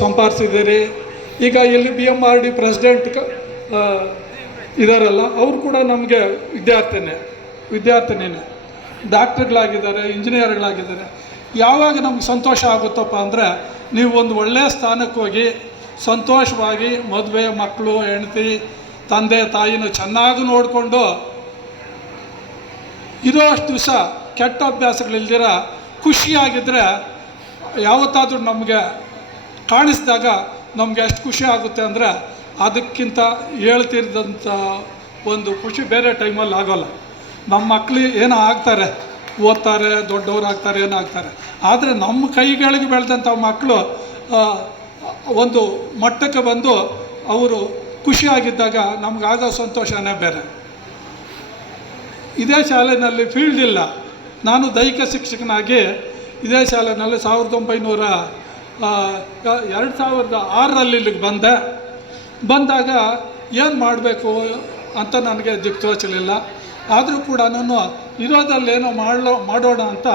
ಸಂಪಾದಿಸಿದ್ದೀರಿ. ಈಗ ಇಲ್ಲಿ B M R D president ಇದಾರಲ್ಲ, ಅವರು ಕೂಡ ನಮಗೆ ವಿದ್ಯಾರ್ಥಿನೇ, ವಿದ್ಯಾರ್ಥಿನಿನೇ. ಡಾಕ್ಟರ್ಗಳಾಗಿದ್ದಾರೆ, ಇಂಜಿನಿಯರ್ಗಳಾಗಿದ್ದಾರೆ. ಯಾವಾಗ ನಮ್ಗೆ ಸಂತೋಷ ಆಗುತ್ತಪ್ಪ ಅಂದರೆ, ನೀವು ಒಂದು ಒಳ್ಳೆಯ ಸ್ಥಾನಕ್ಕೆ ಹೋಗಿ, ಸಂತೋಷವಾಗಿ ಮದುವೆ, ಮಕ್ಕಳು, ಹೆಂಡತಿ, ತಂದೆ, ತಾಯಿನ ಚೆನ್ನಾಗಿ ನೋಡಿಕೊಂಡು ಇರೋ ಅಷ್ಟು ದಿವಸ ಕೆಟ್ಟ ಅಭ್ಯಾಸಗಳಿಲ್ದಿರ ಖುಷಿಯಾಗಿದ್ದರೆ ಯಾವತ್ತಾದರೂ ನಮಗೆ ಕಾಣಿಸಿದಾಗ ನಮ್ಗೆ ಎಷ್ಟು ಖುಷಿ ಆಗುತ್ತೆ ಅಂದರೆ ಅದಕ್ಕಿಂತ ಹೇಳ್ತಿರ್ದಂಥ ಒಂದು ಖುಷಿ ಬೇರೆ ಟೈಮಲ್ಲಿ ಆಗೋಲ್ಲ. ನಮ್ಮ ಮಕ್ಕಳು ಏನೋ ಆಗ್ತಾರೆ, ಓದ್ತಾರೆ, ದೊಡ್ಡವ್ರು ಆಗ್ತಾರೆ, ಏನೋ ಆಗ್ತಾರೆ. ಆದರೆ ನಮ್ಮ ಕೈಗಳಿಗೆ ಬೆಳೆದಂಥ ಮಕ್ಕಳು ಒಂದು ಮಟ್ಟಕ್ಕೆ ಬಂದು ಅವರು ಖುಷಿಯಾಗಿದ್ದಾಗ ನಮಗಾಗೋ ಸಂತೋಷನೇ ಬೇರೆ. ಇದೇ ಶಾಲೆಯಲ್ಲಿ ಫೀಲ್ಡ್ ಇಲ್ಲ. ನಾನು ದೈಹಿಕ ಶಿಕ್ಷಕನಾಗಿ ಇದೇ ಶಾಲೆಯಲ್ಲಿ ಸಾವಿರದ ಒಂಬೈನೂರ ಎರಡು ಸಾವಿರದ ಆರರಲ್ಲಿ ಇಲ್ಲಿಗೆ ಬಂದೆ. ಬಂದಾಗ ಏನು ಮಾಡಬೇಕು ಅಂತ ನನಗೆ ದಿಕ್ಕು ತೋಚಲಿಲ್ಲ ಆದರೂ ಕೂಡ ನಾನು ಇರೋದಲ್ಲೇನೋ ಮಾಡೋ ಮಾಡೋಣ ಅಂತ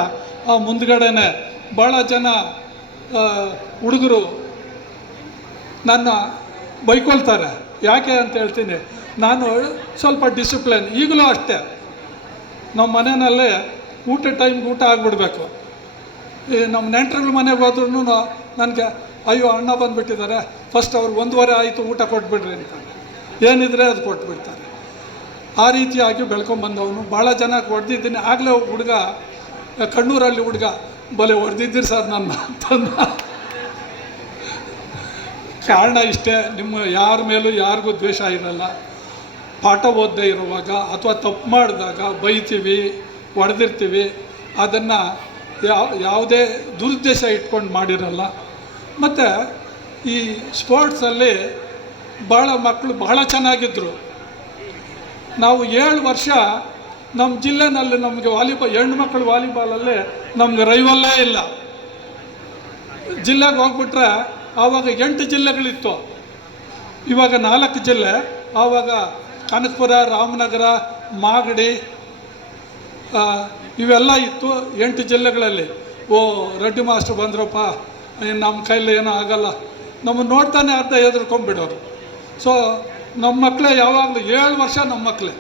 ಆ ಮುಂದ್ಗಡೆನೆ ಭಾಳ ಜನ ಹುಡುಗರು ನನ್ನ ಬೈಕೊಳ್ತಾರೆ. ಯಾಕೆ ಅಂತ ಹೇಳ್ತೀನಿ, ನಾನು ಸ್ವಲ್ಪ ಡಿಸಿಪ್ಲಿನ್ ಈಗಲೂ ಅಷ್ಟೇ. ನಮ್ಮ ಮನೆಯಲ್ಲೇ ಊಟ ಟೈಮ್ಗೆ ಊಟ ಆಗಿಬಿಡ್ಬೇಕು. ಈ ನಮ್ಮ ನೆಂಟರುಗಳ ಮನೆಗೆ ಹೋದ್ರೂ ನನಗೆ, ಅಯ್ಯೋ, ಅಣ್ಣ ಬಂದುಬಿಟ್ಟಿದ್ದಾರೆ. ಫಸ್ಟ್ ಅವ್ರು ಒಂದೂವರೆ ಆಯಿತು, ಊಟ ಕೊಟ್ಬಿಡ್ರಿ ಅಂತಾರೆ ಏನಿದ್ರೆ ಅದು ಕೊಟ್ಬಿಡ್ತಾರೆ. ಆ ರೀತಿಯಾಗಿ ಬೆಳ್ಕೊಂಬಂದವನು. ಭಾಳ ಜನ ಹೊಡೆದಿದ್ದೀನಿ. ಆಗಲೇ ಹುಡುಗ, ಕಣ್ಣೂರಲ್ಲಿ ಹುಡುಗ, ಬಲೆ ಹೊಡೆದಿದ್ದೀರಿ ಸರ್ ನನ್ನ ಅಂತಂದ. ಕಾರಣ ಇಷ್ಟೇ, ನಿಮ್ಮ ಯಾರ ಮೇಲೂ ಯಾರಿಗೂ ದ್ವೇಷ ಇರಲ್ಲ. ಪಾಠ ಓದದೇ ಇರುವಾಗ ಅಥವಾ ತಪ್ಪು ಮಾಡಿದಾಗ ಬೈತೀವಿ, ಹೊಡೆದಿರ್ತೀವಿ. ಅದನ್ನು ಯಾವ, ಯಾವುದೇ ದುರುದ್ದೇಶ ಇಟ್ಕೊಂಡು ಮಾಡಿರಲ್ಲ. ಮತ್ತು ಈ ಸ್ಪೋರ್ಟ್ಸಲ್ಲಿ ಭಾಳ ಮಕ್ಕಳು ಬಹಳ ಚೆನ್ನಾಗಿದ್ದರು ನಾವು ಏಳು ವರ್ಷ ನಮ್ಮ ಜಿಲ್ಲೆನಲ್ಲಿ ನಮಗೆ ವಾಲಿಬಾಲ್, ಹೆಣ್ಣು ಮಕ್ಕಳು ವಾಲಿಬಾಲಲ್ಲಿ ನಮ್ಗೆ ರೈವಲ್ಲೇ ಇಲ್ಲ. ಜಿಲ್ಲೆಗೆ ಹೋಗ್ಬಿಟ್ರೆ ಆವಾಗ ಎಂಟು ಜಿಲ್ಲೆಗಳಿತ್ತು. ಇವಾಗ ನಾಲ್ಕು ಜಿಲ್ಲೆ, ಆವಾಗ ಕನಕಪುರ, ರಾಮನಗರ, ಮಾಗಡಿ ಇವೆಲ್ಲ ಇತ್ತು ಎಂಟು ಜಿಲ್ಲೆಗಳಲ್ಲಿ. ಓ, ರೆಡ್ಡಿ ಮಾಸ್ಟರ್ ಬಂದ್ರಪ್ಪ ನಮ್ಮ ಕೈಲಿ ಏನೂ ಆಗಲ್ಲ. ನಮ್ಮನ್ನು ನೋಡ್ತಾನೆ ಅರ್ಧ ಎದುರ್ಕೊಂಡ್ಬಿಡೋರು ಸೊ ನಮ್ಮ ಮಕ್ಕಳೇ ಯಾವಾಗಲೂ ಏಳು ವರ್ಷ ನಮ್ಮ ಮಕ್ಕಳೇ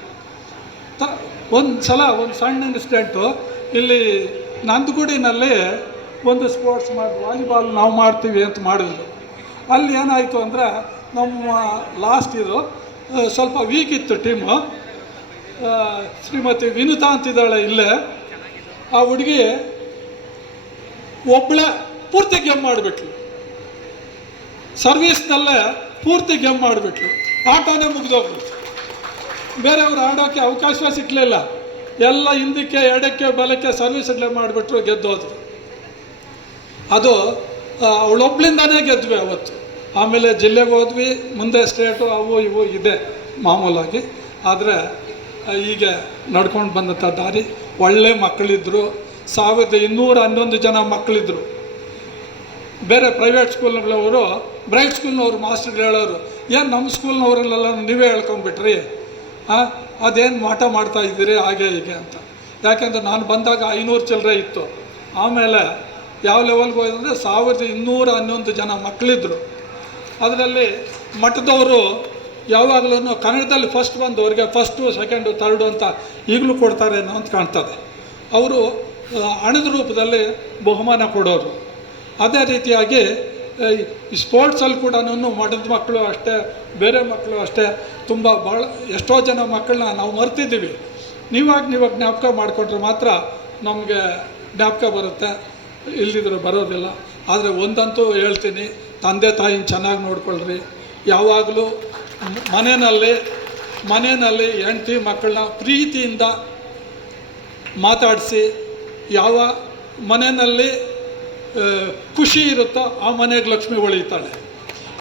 ತ, ಒಂದು ಸಲ ಒಂದು ಸಣ್ಣ ಇನ್ಸಿಡೆಂಟು ಇಲ್ಲಿ ನಂದಗುಡಿನಲ್ಲಿ ಒಂದು ಸ್ಪೋರ್ಟ್ಸ್ ಮಾಡಿ ವಾಲಿಬಾಲ್ ನಾವು ಮಾಡ್ತೀವಿ ಅಂತ ಮಾಡಿದ್ರು. ಅಲ್ಲಿ ಏನಾಯಿತು ಅಂದರೆ ನಮ್ಮ ಲಾಸ್ಟ್ ಇದು ಸ್ವಲ್ಪ ವೀಕ್ ಇತ್ತು ಟೀಮು ಶ್ರೀಮತಿ ವಿನುತಾ ಅಂತಿದ್ದಾಳೆ ಇಲ್ಲೇ. ಆ ಹುಡುಗಿ ಒಬ್ಬಳೆ ಪೂರ್ತಿ ಗೆಮ್ ಮಾಡಿಬಿಟ್ಲು ಸರ್ವೀಸ್ನಲ್ಲೇ ಪೂರ್ತಿ ಗೆಮ್ ಮಾಡಿಬಿಟ್ಲು ಆಟನೇ ಮುಗಿದೋಗ್ಲು ಬೇರೆಯವ್ರು ಆಡೋಕ್ಕೆ ಅವಕಾಶ ಸಿಕ್ಕಲಿಲ್ಲ ಎಲ್ಲ ಹಿಂದಕ್ಕೆ, ಎಡಕ್ಕೆ, ಬಲಕ್ಕೆ ಸರ್ವಿಸ್ಗಳೇ ಮಾಡಿಬಿಟ್ರು, ಗೆದ್ದೋದ್ರು. ಅದು ಅವಳೊಬ್ಳಿಂದಾನೇ ಗೆದ್ವಿ ಅವತ್ತು. ಆಮೇಲೆ ಜಿಲ್ಲೆಗೆ ಹೋದ್ವಿ. ಮುಂದೆ ಸ್ಟೇಟು, ಅವು ಇವು ಇದೆ ಮಾಮೂಲಾಗಿ. ಆದರೆ ಈಗ ನಡ್ಕೊಂಡು ಬಂದಂಥ ದಾರಿ. ಒಳ್ಳೆ ಮಕ್ಕಳಿದ್ದರು ಸಾವಿರದ ಇನ್ನೂರ ಹನ್ನೊಂದು ಜನ ಮಕ್ಕಳಿದ್ದರು ಬೇರೆ ಪ್ರೈವೇಟ್ ಸ್ಕೂಲ್ಗಳವರು ಬ್ರೈಟ್ ಸ್ಕೂಲ್ನವರು ಮಾಸ್ಟರ್ಗಳು ಹೇಳೋರು, ಏನು ನಮ್ಮ ಸ್ಕೂಲ್ನವರಲ್ಲೆಲ್ಲ ನೀವೇ ಹೇಳ್ಕೊಂಬಿಟ್ರಿ ಹಾಂ ಅದೇನು ಮಾಟ ಮಾಡ್ತಾ ಇದ್ದೀರಿ? ಹಾಗೆ, ಹೀಗೆ ಅಂತ. ಯಾಕೆಂದರೆ ನಾನು ಬಂದಾಗ ಐನೂರು ಚಿಲ್ಲರೆ ಇತ್ತು. ಆಮೇಲೆ ಯಾವ ಲೆವೆಲ್ಗೆ ಹೋಯ್ತಂದರೆ ಸಾವಿರದ ಇನ್ನೂರ ಹನ್ನೊಂದು ಜನ ಮಕ್ಕಳಿದ್ದರು ಅದರಲ್ಲಿ ಮಠದವರು ಯಾವಾಗಲೂ ಕನ್ನಡದಲ್ಲಿ ಫಸ್ಟ್ ಬಂದು ಬಂದವರಿಗೆ ಫಸ್ಟು ಸೆಕೆಂಡು ತರ್ಡು ಅಂತ ಈಗಲೂ ಕೊಡ್ತಾರೆ ಅನ್ನೋ ಅಂತ ಕಾಣ್ತದೆ. ಅವರು ಹಣದ ರೂಪದಲ್ಲಿ ಬಹುಮಾನ ಕೊಡೋರು. ಅದೇ ರೀತಿಯಾಗಿ ಸ್ಪೋರ್ಟ್ಸಲ್ಲಿ ಕೂಡ ಮಠದ ಮಕ್ಕಳು ಅಷ್ಟೇ, ಬೇರೆ ಮಕ್ಕಳು ಅಷ್ಟೇ, ತುಂಬ ಭಾಳ ಎಷ್ಟೋ ಜನ ಮಕ್ಕಳನ್ನ ನಾವು ಮರ್ತಿದ್ದೀವಿ. ನೀವಾಗ ನೀವಾಗ ಜ್ಞಾಪಕ ಮಾಡಿಕೊಂಡ್ರೆ ಮಾತ್ರ ನಮಗೆ ಜ್ಞಾಪಕ ಬರುತ್ತೆ. ಇಲ್ಲದಿದ್ರೆ ಬರೋದಿಲ್ಲ. ಆದರೆ ಒಂದಂತೂ ಹೇಳ್ತೀನಿ, ತಂದೆ ತಾಯಿನ ಚೆನ್ನಾಗಿ ನೋಡ್ಕೊಳ್ರಿ. ಯಾವಾಗಲೂ ಮನೆಯಲ್ಲಿ ಮನೆಯಲ್ಲಿ ಹೆಂಡ್ತಿ ಮಕ್ಕಳನ್ನ ಪ್ರೀತಿಯಿಂದ ಮಾತಾಡಿಸಿ ಯಾವ ಮನೆಯಲ್ಲಿ ಖುಷಿ ಇರುತ್ತೋ ಆ ಮನೆಗೆ ಲಕ್ಷ್ಮಿ ಉಳಿತಾಳೆ